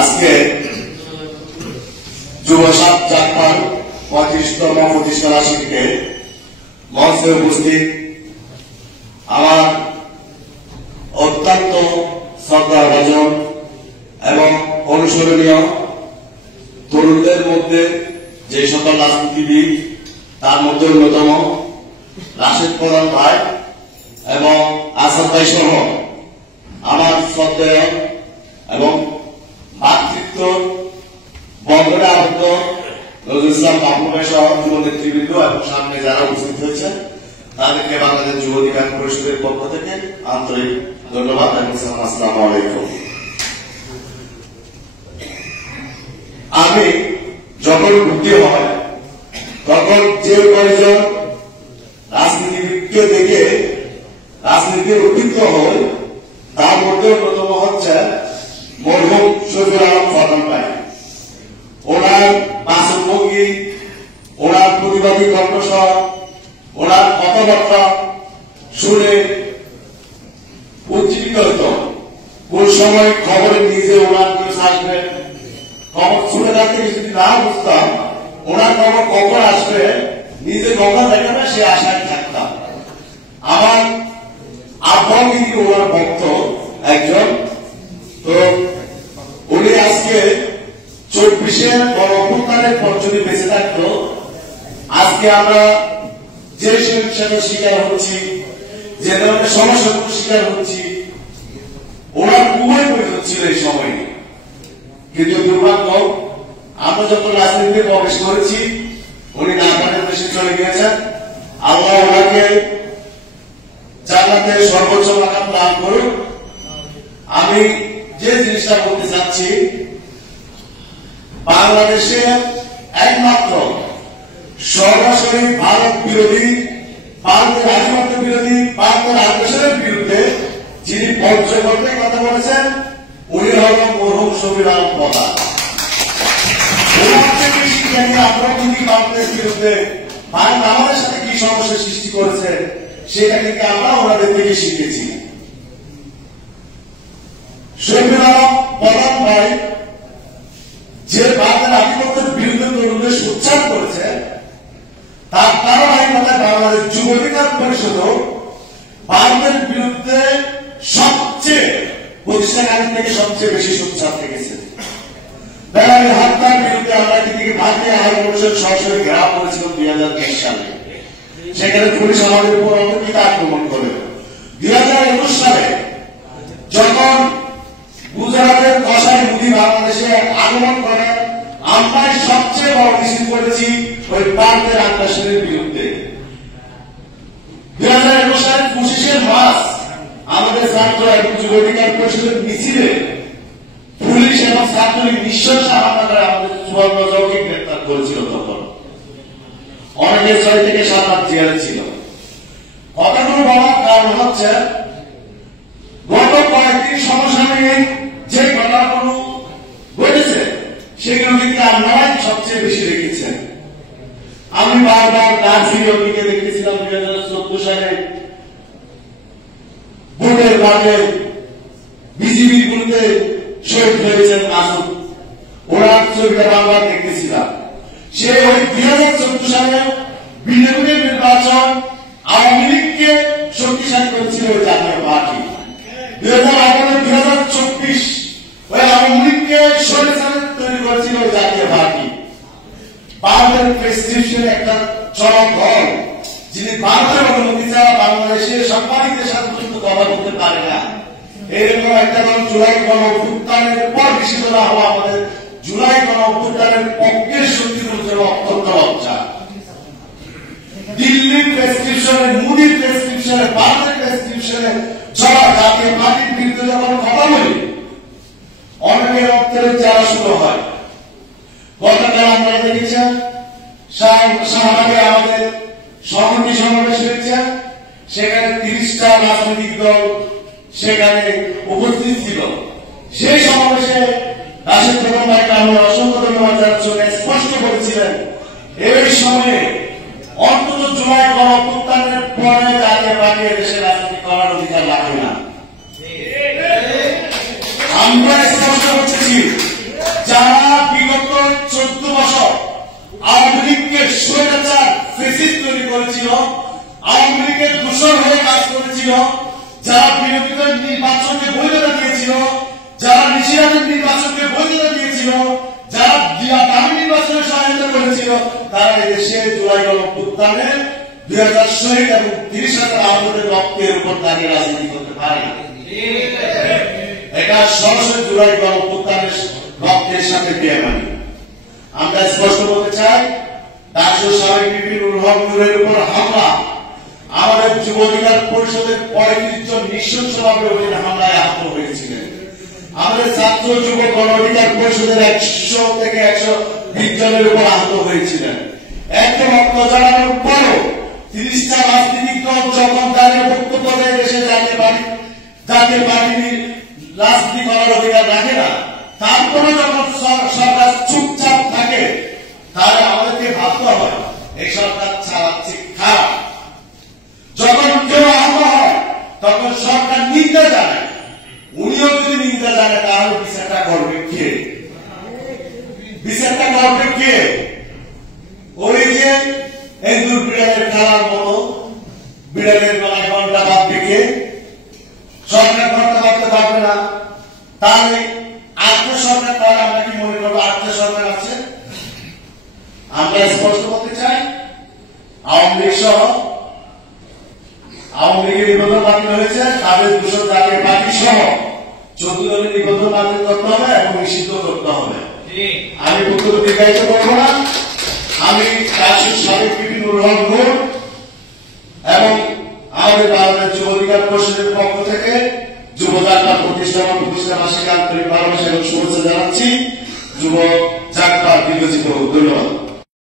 আজকে যুব জাগবার 35তম প্রতিষ্ঠা বার্ষিকীতে মঞ্চে উপস্থিত আমার অত্যন্ত শ্রদ্ধাভাজন এবং অনুসরণীয় তরুণদের মধ্যে যে সকল রাজনীতিবিদ তার মধ্যে অন্যতম রাশেদ প্রধান ভাই এবং আসাদ ভাই সহ আমার শ্রদ্ধেয় এবং মাতৃত্ব বঙ্গটা আবদ্ধ নজরুল ইসলাম বাবু ভাই সহ যুব নেতৃবৃন্দ এবং সামনে যারা উপস্থিত হয়েছে তাদেরকে বাংলাদেশ যুব অধিকার পরিষদের পক্ষ থেকে আন্তরিক ধন্যবাদ এবং আসসালামু আলাইকুম। আমি যখন ভর্তি হয় তখন যে কয়েকজন রাজনীতিবিদকে দেখে রাজনীতির অভিজ্ঞ হই তার মধ্যে অন্যতম হচ্ছে মরহুম শফিউল আলম প্রধান ভাই। ওনার বাচনভঙ্গি, ওনার প্রতিবাদী কণ্ঠস্বর, ওনার কথাবার্তা শুনে উজ্জীবিত হত। কোন সময় খবরে নিজে ওনার নিউজ আসবে, খবর শুনে থাকতে যদি না বুঝতাম ওনার খবর কখন আসবে নিজে কখন দেখাবে সে আশায় থাকতাম। আমার আব্বাও কিন্তু ওনার ভক্ত একজন। তো উনি আজকে 24-এর বড় অভ্যুত্থানের পর যদি বেঁচে থাকতো আজকে আমরা যে সমস্যার শিকার হচ্ছি, যে ধরনের সমস্যার শিকার হচ্ছি ওনার খুবই প্রয়োজন ছিল এই সময়। কিন্তু দুর্ভাগ্য আমরা যখন রাজনীতিতে প্রবেশ করেছি উনি নারকেলের দেশে চলে গিয়েছেন। আল্লাহ ওনাকে জান্নাতের সর্বোচ্চ মাকাম দান করুন। আমি যে জিনিসটা বলতে চাচ্ছি, বাংলাদেশে একমাত্র সরাসরি ভারত বিরোধী, ভারতের আধিপত্য বিরোধী, ভারতের আগ্রাসনের বিরুদ্ধে যিনি পঞ্চগড়ে কথা বলেছেন উনি হল মরহুম শফিউল আলম প্রধান। আমরা কিন্তু ভারতের বিরুদ্ধে ভারত আমাদের সাথে কি সমস্যার সৃষ্টি করেছে সেটা থেকে আমরা ওনাদের থেকে শিখেছি। শফিউল আলম প্রধান ভাই যে ভারতের আধিপত্যের বিরুদ্ধে তরুণদের সোচ্চার করেছে তার ধারাবাহিকতায় বাংলাদেশ যুব অধিকার পরিষদ ভারতের বিরুদ্ধে সবচেয়ে প্রতিষ্ঠাকালীন থেকে সবচেয়ে বেশি সোচ্চার থেকেছে। বেলালি হত্যার বিরুদ্ধে আমরা কিন্তু ভারতীয় হাইকমিশন সরাসরি ঘেরাও করেছিলাম 2010 সালে। সেখানে পুলিশ আমাদের উপর অতর্কিত আক্রমণ করে। 2021 সালে যখন গুজরাটের কসাই মোদী বাংলাদেশে আগমন করে আমরাই সবচেয়ে বড় মিছিল করেছি ওই ভারতের আগ্রাসনের বিরুদ্ধে। 2021 সালের 25 মার্চ আমাদের ছাত্র এবং যুব অধিকার পরিষদের মিছিলে পুলিশ এবং ছাত্রলীগ নিঃশংস হামলা করে আমাদের সুবর্ণচৌকে গ্রেপ্তার করেছিল। তখন অনেকের 6 থেকে 7 মাস জেলে ছিল। কথাগুলো বলার কারণ হচ্ছে গত কয়েকদিন সমসাময়িক যে ঘটনাগুলো ঘটেছে সেগুলো কিন্তু আপনারাই সবচেয়ে বেশি দেখেছেন। আমি বারবার নার্সিংহোমকে দেখেছিলাম 2014 সালে ভোটের বাদে বিজিবির গুলোতে শহীদ হয়েছেন মাসুদ, ওনার ছবিটা বারবার দেখতেছিলাম। সে ওই 2014 সালে বিজেপির নির্বাচন আওয়ামী লীগকে শক্তিশালী করেছিল ওই জাতীয় পার্টি। 2024 ওই আওয়ামী লীগকে শক্তিশালী তৈরি করেছিল ওই জাতীয় পার্টি। ভারতের প্রেসক্রিপশনে একটা চরম দল যিনি ভারতের অনুমতি ছাড়া বাংলাদেশের সাংবাদিকদের সাথে পর্যন্ত কথা বলতে পারে না। এরকম একটা দল জুলাই গণ অভ্যুত্থানের পর বিশেষ হওয়া আমাদের জুলাই গণ অভ্যুত্থানের পক্ষের শক্তির জন্য অত্যন্ত লজ্জা। দিল্লির প্রেসক্রিপশনে, মোদীর প্রেসক্রিপশনে, ভারতের প্রেসক্রিপশনে যারা জাতীয় পার্টির বিরুদ্ধে যখন কথা বলি অনেকের অন্তরে যারা শুরু হয়। গতকাল আমরা দেখেছেন শাহবাগে আমাদের সংহতি সমাবেশ হয়েছে, সেখানে 30টা রাজনৈতিক দল সেখানে উপস্থিত ছিল। সেই সমাবেশে রাশেদ প্রধান ভাইকে আমরা অসংখ্য ধন্যবাদ জানাচ্ছি। স্পষ্ট করেছিলেন এই সময়ে অন্তত জুলাই গণ অভ্যুত্থানের পরে জাতীয় পার্টি দেশে রাজনীতি করার অধিকার রাখে না। আমরা স্পষ্ট করছি যারা বিগত 14 বছর আওয়ামী লীগকে স্বৈরাচার ফ্যাসিস্ট তৈরি করেছিল, আওয়ামী লীগের দূষণ হয়ে কাজ করেছিল, যারা বিরোধীদের নির্বাচনকে বৈধতা দিয়েছিল, যারা নিশিরাজের নির্বাচনকে বৈধতা দিয়েছিল, যারা দামি নির্বাচনে সহায়তা করেছিল, তারা এদেশে জুলাই গণঅভ্যুত্থানে 2000 শহীদ এবং 30,000 আহতদের রক্তের উপর দাঁড়িয়ে রাজনীতি করতে পারে। এটা সরাসরি জুলাই গণঅভ্যুত্থানের রক্তের সাথে বেইমানি। আমরা স্পষ্ট বলতে চাই, ডাকসুর সাবেক ভিপি নুরুল হক নূরের উপর হামলা, আমাদের যুব অধিকার পরিষদের 35 জন নৃশংসভাবে ওই হামলায় আহত হয়েছিলেন। আমাদের ছাত্র যুব গণ অধিকার পরিষদের 100 থেকে 120 জনের উপর আহত হয়েছিলেন। এত রক্ত জ্বালানোর পরও 30টা রাজনৈতিক দল যখন তাদের বক্তব্য দেয় দেশে জাতীয় পার্টি রাজনীতি করার অধিকার রাখে না, তারপরে যখন সরকার চুপচাপ থাকে, তাহলে আমাদেরকে ভাবতে হবে এই সরকার চালাচ্ছে খারাপ। যখন কেউ আহত হয় তখন সরকার নিন্দা জানায়, উনিও যদি নিন্দা জানে তাহলে বিচারটা করবে কে? বিচারটা করবে কে? ওই যে এন্দুর বিড়ালের খেলার মতো বিড়ালের গলায় ঘন্টা বাঁধবে কে? সরকার ঘন্টা বাঁধতে পারবে না। তাহলে আত্ম সরকার, তাহলে আমরা কি মনে করবো আত্ম সরকার আছে? আমরা স্পষ্ট করতে চাই, আওয়ামী লীগ সহ আওয়ামী লীগের নিবন্ধন বাতিল হয়েছে, তাদের 200 জাতীয় পার্টি সহ 14 দলের নিবন্ধন বাতিল করতে হবে এবং নিষিদ্ধ করতে হবে। আমি বক্তব্য দীর্ঘায়িত করবো না। আমি ডাকসুর সাবেক ভিপি নুরুল হক নূর এবং আমাদের বাংলাদেশ যুব অধিকার পরিষদের পক্ষ থেকে যুব যাত্রা প্রতিষ্ঠাবার্ষিকী আন্তরিক ভালোবাসা এবং শুভেচ্ছা জানাচ্ছি। যুব যাত্রা দীর্ঘজীবী হোক। ধন্যবাদ।